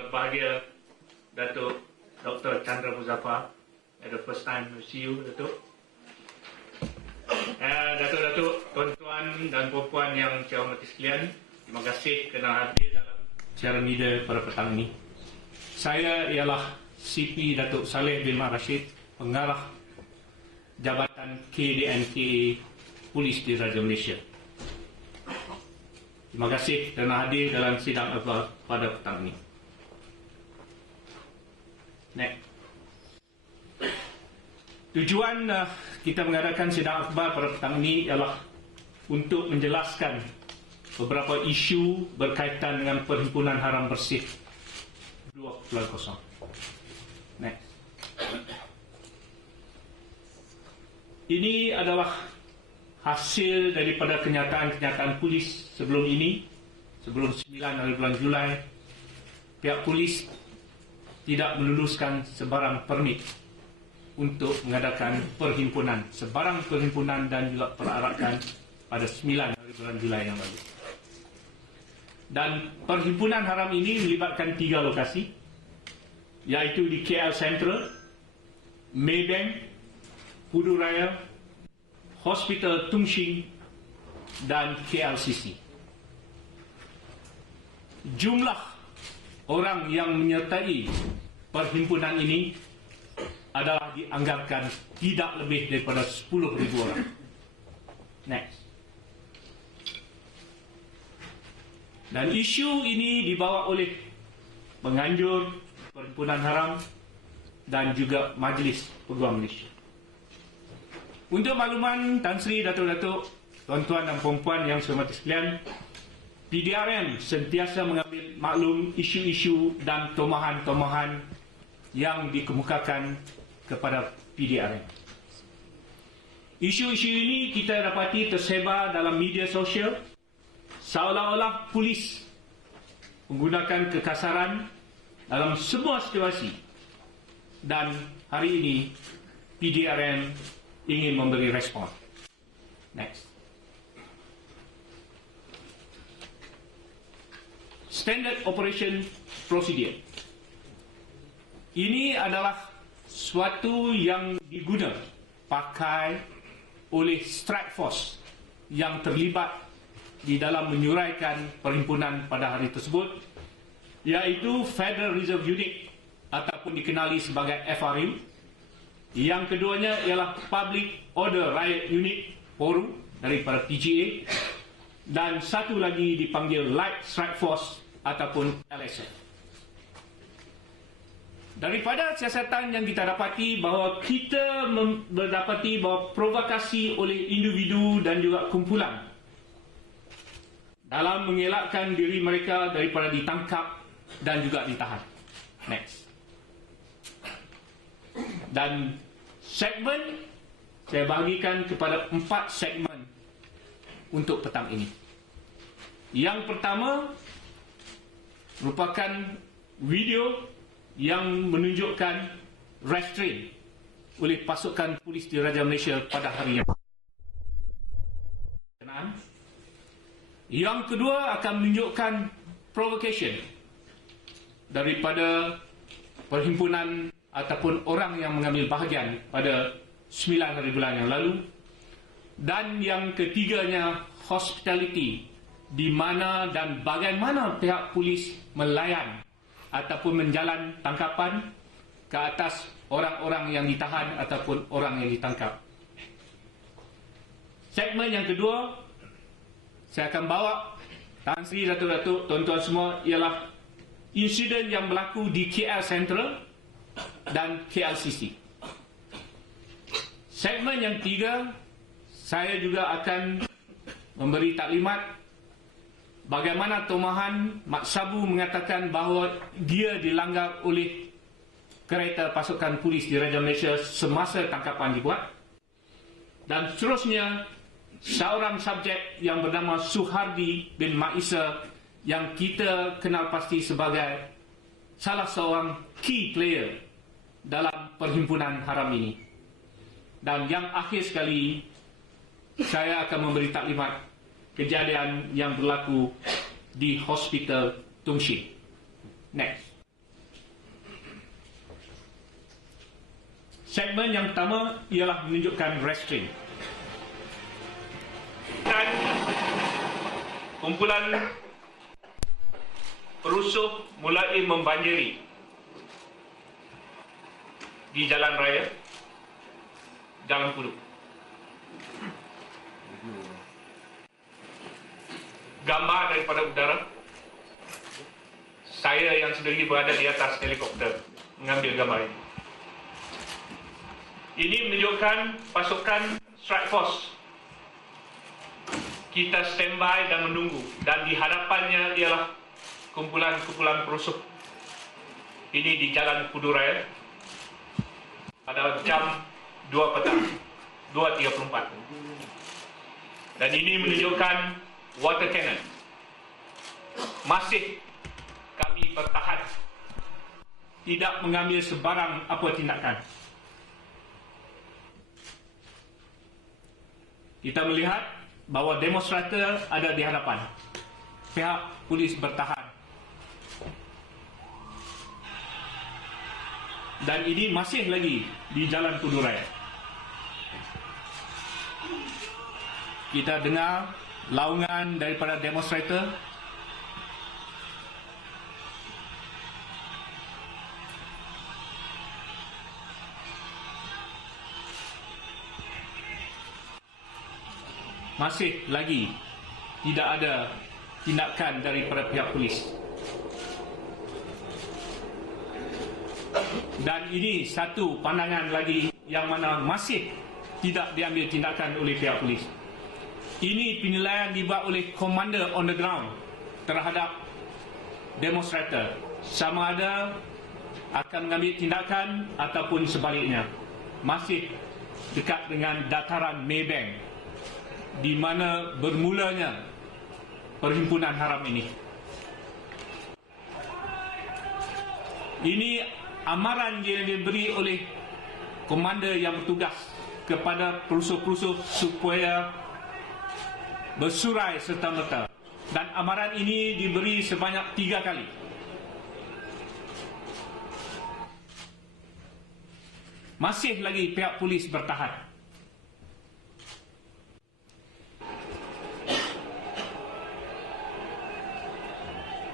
Berbahagia Datuk Dr. Chandra Muzaffar. The first time to see you, Datuk. Datuk-datuk, tuan-tuan dan puan-puan yang saya hormati sekalian, terima kasih kerana hadir dalam siaran media pada petang ini. Saya ialah CP Datuk Saleh bin Mat Rashid, pengarah Jabatan KDNKA Polis di Raja Malaysia. Terima kasih kerana hadir dalam sidang akbar pada petang ini. Next. Tujuan kita mengadakan sidang akhbar pada petang ini ialah untuk menjelaskan beberapa isu berkaitan dengan Perhimpunan Haram Bersih 2.0. Next. Ini adalah hasil daripada kenyataan-kenyataan polis sebelum ini. Sebelum 9 hari bulan Julai, pihak polis tidak meluluskan sebarang permit untuk mengadakan perhimpunan, sebarang perhimpunan dan juga perarakan pada 9 hari bulan Julai yang lalu. Dan perhimpunan haram ini melibatkan 3 lokasi, iaitu di KL Central, Maybank, Pudu Raya, Hospital Tung Shing dan KLCC. Jumlah orang yang menyertai perhimpunan ini adalah dianggarkan tidak lebih daripada 10,000 orang. Next. Dan isu ini dibawa oleh penganjur Perhimpunan Haram dan juga Majlis Peguam Malaysia. Untuk makluman Tan Sri, Datuk-datuk, tuan-tuan dan puan-puan yang saya hormati sekalian, PDRM sentiasa mengambil maklum isu-isu dan tomahan-tomahan yang dikemukakan kepada PDRM. Isu-isu ini kita dapati tersebar dalam media sosial seolah-olah polis menggunakan kekasaran dalam semua situasi, dan hari ini PDRM ingin memberi respon. Next. Standard Operation Procedure. Ini adalah suatu yang diguna pakai oleh strike force yang terlibat di dalam menyuraikan perhimpunan pada hari tersebut, iaitu Federal Reserve Unit ataupun dikenali sebagai FRU. Yang keduanya ialah Public Order Riot Unit PORU daripada PGA, dan satu lagi dipanggil Light Strike Force ataupun LSF. Daripada siasatan yang kita dapati bahawa kita mendapati bahawa provokasi oleh individu dan juga kumpulan dalam mengelakkan diri mereka daripada ditangkap dan juga ditahan. Next. Dan segmen saya bahagikan kepada 4 segmen untuk petang ini. Yang pertama merupakan video yang menunjukkan restraint oleh pasukan polis di Raja Malaysia pada hari yang berkenaan. Yang kedua akan menunjukkan provocation daripada perhimpunan ataupun orang yang mengambil bahagian pada 9 hari bulan yang lalu. Dan yang ketiganya hospitality, di mana dan bagaimana pihak polis melayan ataupun menjalan tangkapan ke atas orang-orang yang ditahan ataupun orang yang ditangkap. Segmen yang kedua saya akan bawa Tan Sri, Datuk-datuk, tuan-tuan semua, ialah insiden yang berlaku di KL Central dan KLCC. Segmen yang tiga, saya juga akan memberi taklimat bagaimana tomahan Mat Sabu mengatakan bahawa dia dilanggar oleh kereta pasukan polis di Raja Malaysia semasa tangkapan dibuat. Dan seterusnya, seorang subjek yang bernama Suhardi bin Maisa yang kita kenal pasti sebagai salah seorang key player dalam perhimpunan haram ini. Dan yang akhir sekali, saya akan memberi taklimat kejadian yang berlaku di Hospital Tung Shing. Next. Segmen yang pertama ialah menunjukkan restraint. Dan kumpulan perusuh mulai membanjiri di jalan raya, Jalan Kudu. Gambar daripada udara, saya yang sendiri berada di atas helikopter mengambil gambar ini. Ini menunjukkan pasukan strike force. Kita standby dan menunggu, dan di hadapannya ialah kumpulan-kumpulan perusuh. Ini di Jalan Kudu Raya pada jam 2 petang, 2.34. Dan ini menunjukkan water cannon. Masih kami bertahan, tidak mengambil sebarang apa tindakan. Kita melihat bahawa demonstrator ada di hadapan. Pihak polis bertahan. Dan ini masih lagi di Jalan Kudu Raya. Kita dengar laungan daripada demonstrator. Masih lagi tidak ada tindakan daripada pihak polis. Dan ini satu pandangan lagi yang mana masih tidak diambil tindakan oleh pihak polis. Ini penilaian dibuat oleh commander on the ground terhadap demonstrator, sama ada akan mengambil tindakan ataupun sebaliknya. Masih dekat dengan dataran Maybank, di mana bermulanya perhimpunan haram ini. Ini amaran yang diberi oleh komander yang bertugas kepada perusuh-perusuh supaya bersurai serta-merta. Dan amaran ini diberi sebanyak 3 kali. Masih lagi pihak polis bertahan.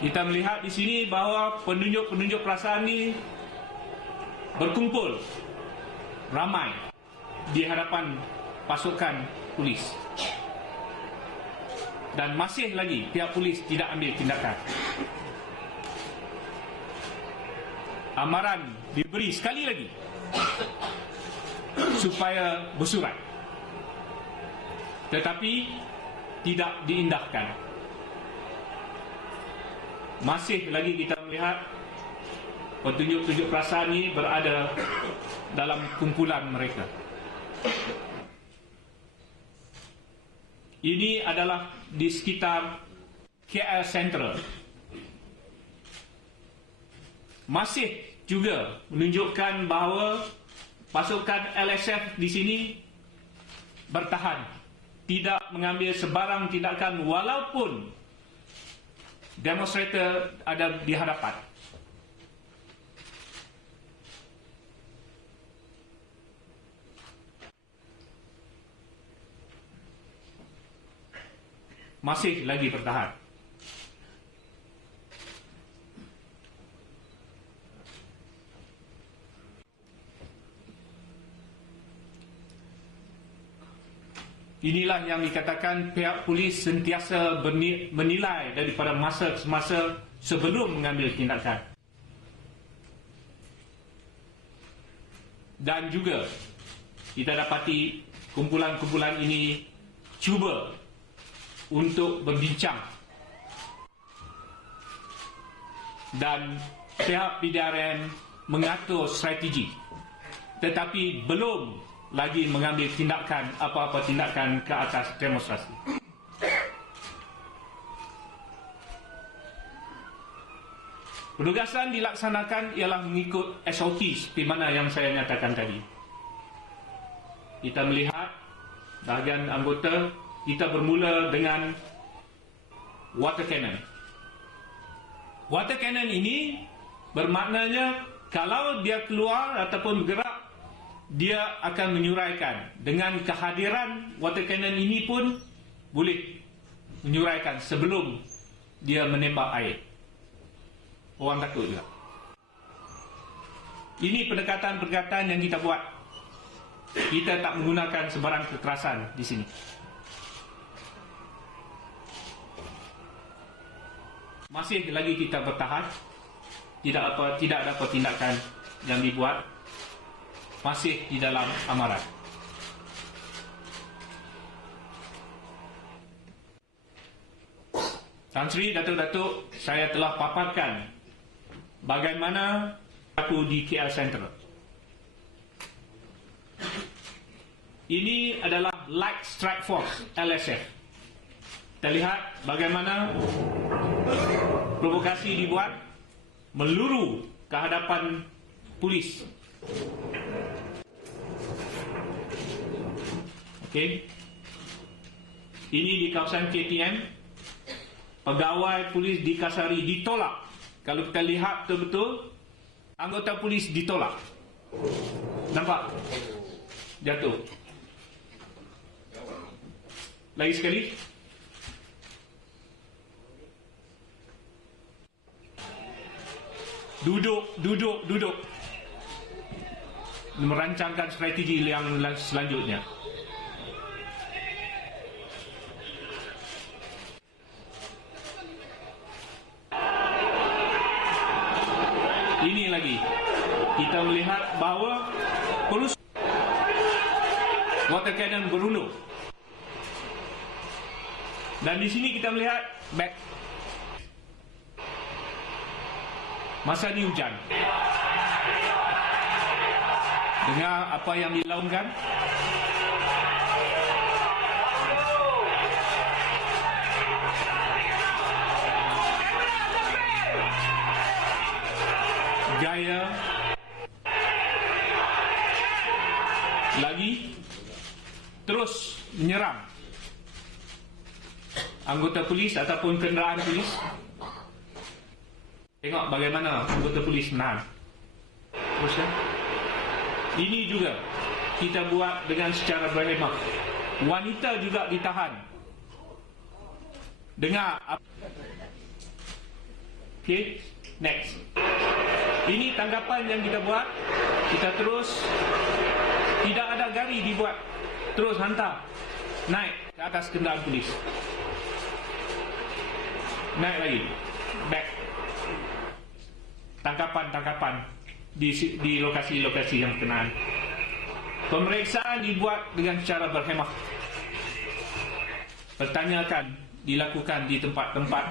Kita melihat di sini bahawa penunjuk-penunjuk perasaan ini berkumpul ramai di hadapan pasukan polis. Dan masih lagi pihak polis tidak ambil tindakan. Amaran diberi sekali lagi supaya bersurat, tetapi tidak diindahkan. Masih lagi kita melihat petunjuk-petunjuk perasaan ini berada dalam kumpulan mereka. Ini adalah di sekitar KL Central. Masih juga menunjukkan bahawa pasukan LSF di sini bertahan, tidak mengambil sebarang tindakan walaupun demonstrator ada di hadapan. Masih lagi bertahan. Inilah yang dikatakan pihak polis sentiasa menilai daripada masa ke masa sebelum mengambil tindakan. Dan juga kita dapati kumpulan-kumpulan ini cuba untuk berbincang, dan pihak PDRN mengatur strategi, tetapi belum lagi mengambil tindakan, apa-apa tindakan ke atas demonstrasi. Penugasan dilaksanakan ialah mengikut SOP seperti mana yang saya nyatakan tadi. Kita melihat bahagian anggota, kita bermula dengan water cannon. Water cannon ini bermaknanya kalau dia keluar ataupun bergerak dia akan menyuraikan. Dengan kehadiran water cannon ini pun boleh menyuraikan sebelum dia menembak air. Orang takut juga. Ini pendekatan-pendekatan yang kita buat. Kita tak menggunakan sebarang kekerasan di sini. Masih lagi kita bertahan. Tidak ada apa tindakan yang dibuat. Masih di dalam amaran. Tan Sri, Datuk-Datuk, saya telah paparkan bagaimana aku di KL Central. Ini adalah Light Strike Force, LSF. Kita lihat bagaimana provokasi dibuat meluru ke hadapan polis. Okey. Ini di kawasan KTM. Pegawai polis dikasari, ditolak. Kalau kita lihat betul-betul, anggota polis ditolak. Nampak? Jatuh. Lagi sekali. Duduk. Merancangkan strategi yang selanjutnya. Ini lagi. Kita melihat bahawa pelus water cannon berundur. Dan di sini kita melihat back. Masa ni hujan. Dengar apa yang dilaungkan. Gaya lagi terus menyerang anggota polis ataupun kenderaan polis. Tengok bagaimana anggota polis menahan. Terus kan? Ini juga kita buat dengan secara berhemah. Wanita juga ditahan. Dengar. Okay, next. Ini tanggapan yang kita buat. Kita terus, tidak ada gari dibuat, terus hantar naik ke atas kenderaan polis. Naik lagi, back. Tangkapan di lokasi-lokasi yang berkenaan. Pemeriksaan dibuat dengan cara berhemah. Pertanyaan dilakukan di tempat-tempat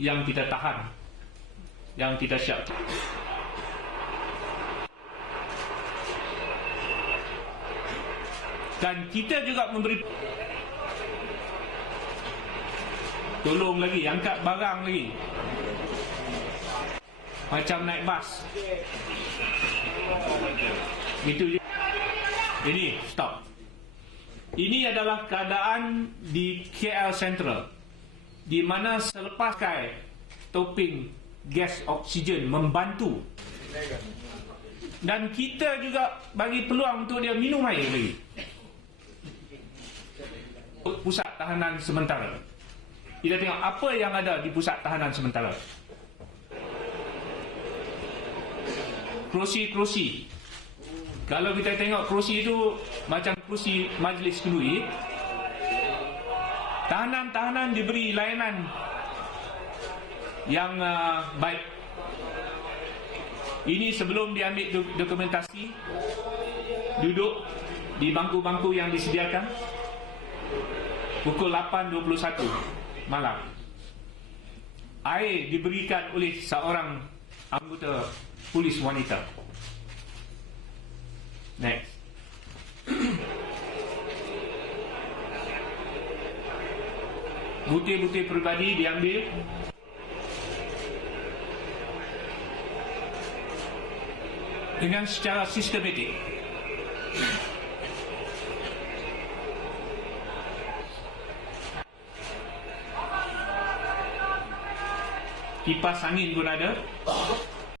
yang kita tahan, yang kita syak. Dan kita juga memberi tolong lagi, angkat barang lagi. Macam naik bas. Gitu je. Ini, stop. Ini adalah keadaan di KL Central, di mana selepas pakai topping gas oksigen membantu. Dan kita juga bagi peluang untuk dia minum air lagi. Pusat tahanan sementara. Kita tengok apa yang ada di pusat tahanan sementara. Kerusi. Kalau kita tengok kerusi itu macam kerusi majlis kenduri. Tahanan-tahanan diberi layanan yang baik. Ini sebelum diambil dokumentasi, duduk di bangku-bangku yang disediakan. Pukul 8.21 malam. Air diberikan oleh seorang anggota polis wanita. Next. Butir-butir peribadi diambil. Dengan secara sistematik. Kipas angin pun ada.